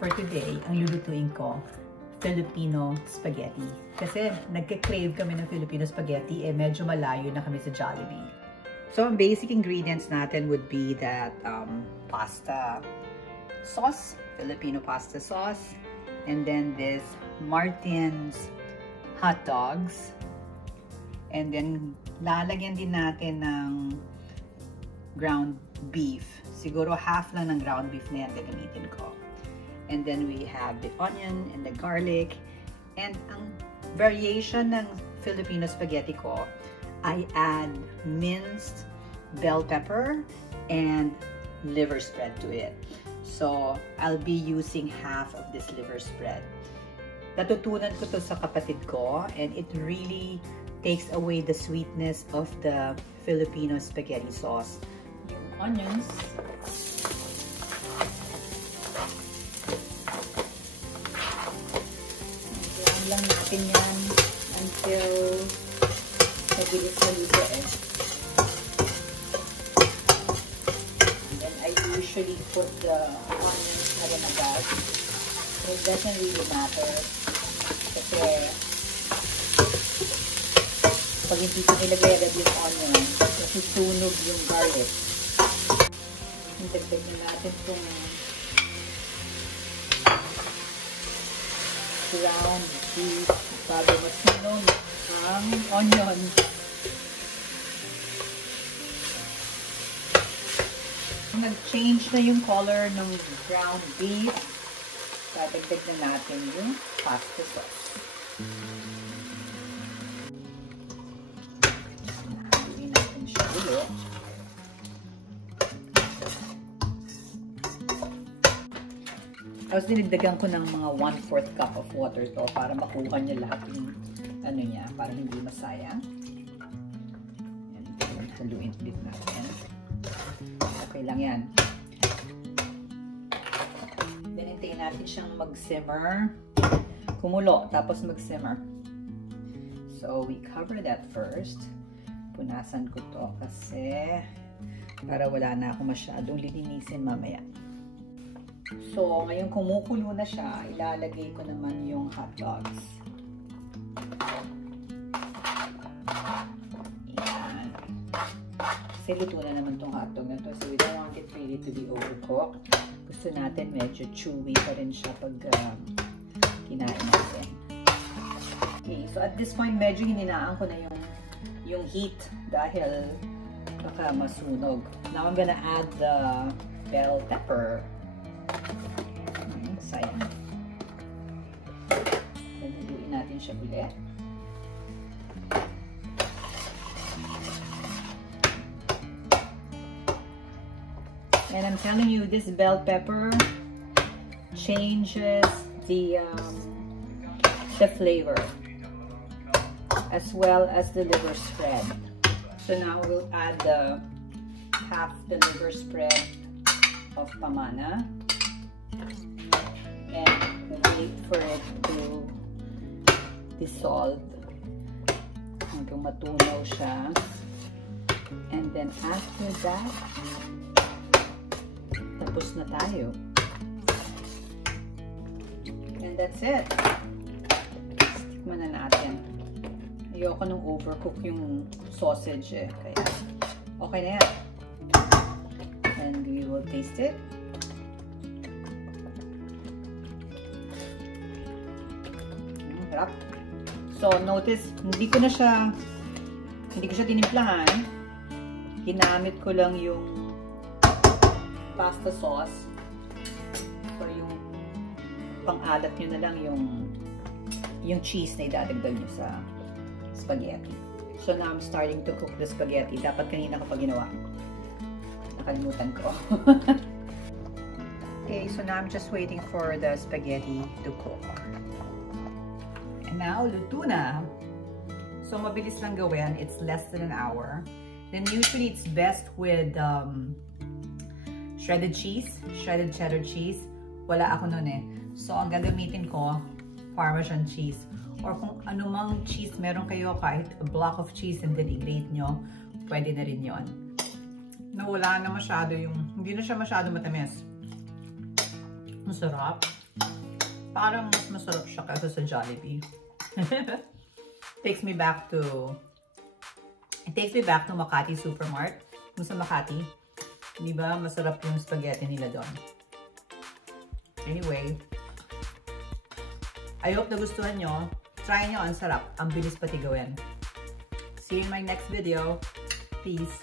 For today, ang lulutuin ko, Filipino spaghetti. Kasi nagka-crave kami ng Filipino spaghetti, eh medyo malayo na kami sa Jollibee. So, ang basic ingredients natin would be that pasta sauce, Filipino pasta sauce, and then this Martin's hot dogs. And then, lalagyan din natin ng ground beef. Siguro half lang ng ground beef na yan gagamitin ko. And then we have the onion and the garlic. And ang variation ng Filipino spaghetti ko, I add minced bell pepper and liver spread to it. So, I'll be using half of this liver spread. Natutunan ko to sa kapatid ko, and it really takes away the sweetness of the Filipino spaghetti sauce. Yung onions. Lang natin yan until mabilis na luto eh. And then I usually put the onions na rin agad. It doesn't really matter kasi pag hindi ko nilagay agad yung onion, nasusunog yung garlic. Dagdagan natin itong ground beef bago masunog ang onion. Nag-change na yung color ng ground beef. Dadagdag na natin yung pasta sauce. Nahuli natin siya ulit. Tapos dinagdagan ko ng mga 1/4 cup of water to para makuha niya lahat yung ano niya, para hindi masayang. Yan, haluin ulit natin. Okay lang yan. Then hintayin natin siyang mag-simmer. Kumulo, tapos mag-simmer. So we cover that first. Punasan ko to kasi para wala na ako masyadong lilinisin mamaya. So, ngayon kumukulo na siya, ilalagay ko naman yung hot dogs. Ayan. Kasi luto na naman tong hotdog na to. So, we don't want it really to be overcooked. Gusto natin medyo chewy pa rin siya pag kinain natin. Okay, so at this point, medyo hininaan ko na yung heat dahil baka masunog. Now, I'm gonna add the bell pepper. Sayang. Haluin natin siya ulit. And I'm telling you, this bell pepper changes the flavor as well as the liver spread. So now we'll add half the liver spread of pamana. And wait for it to dissolve hanggang matunaw siya. And then after that, tapos na tayo. And that's it. Tikman na natin. Ayoko nung overcook yung sausage eh. Kaya okay na yan. And we will taste it. So, notice, hindi ko siya tinimplahan. Ginamit ko lang yung pasta sauce. So, yung pang-alat nyo na lang yung cheese na idadagdag nyo sa spaghetti. So, now I'm starting to cook the spaghetti. Dapat kanina ko pa ginawa. Nakalimutan ko. Okay, so now I'm just waiting for the spaghetti to cook. And now, luto na. So, mabilis lang gawin. It's less than an hour. Then, usually, it's best with shredded cheese, shredded cheddar cheese. Wala ako nun eh. So, ang gagamitin ko, Parmesan cheese. Or kung anumang cheese meron kayo, kahit a block of cheese and then i-grate nyo, pwede na rin yon. Na wala na masyado yung, hindi na siya masyado matamis. Masarap. Parang mas masarap siya kaysa sa Jollibee. Takes me back to Makati Supermart. Kung sa Makati, di ba masarap yung spaghetti nila doon. Anyway, I hope nagustuhan nyo. Try nyo, ang sarap. Ang bilis pati gawin. See you in my next video. Peace.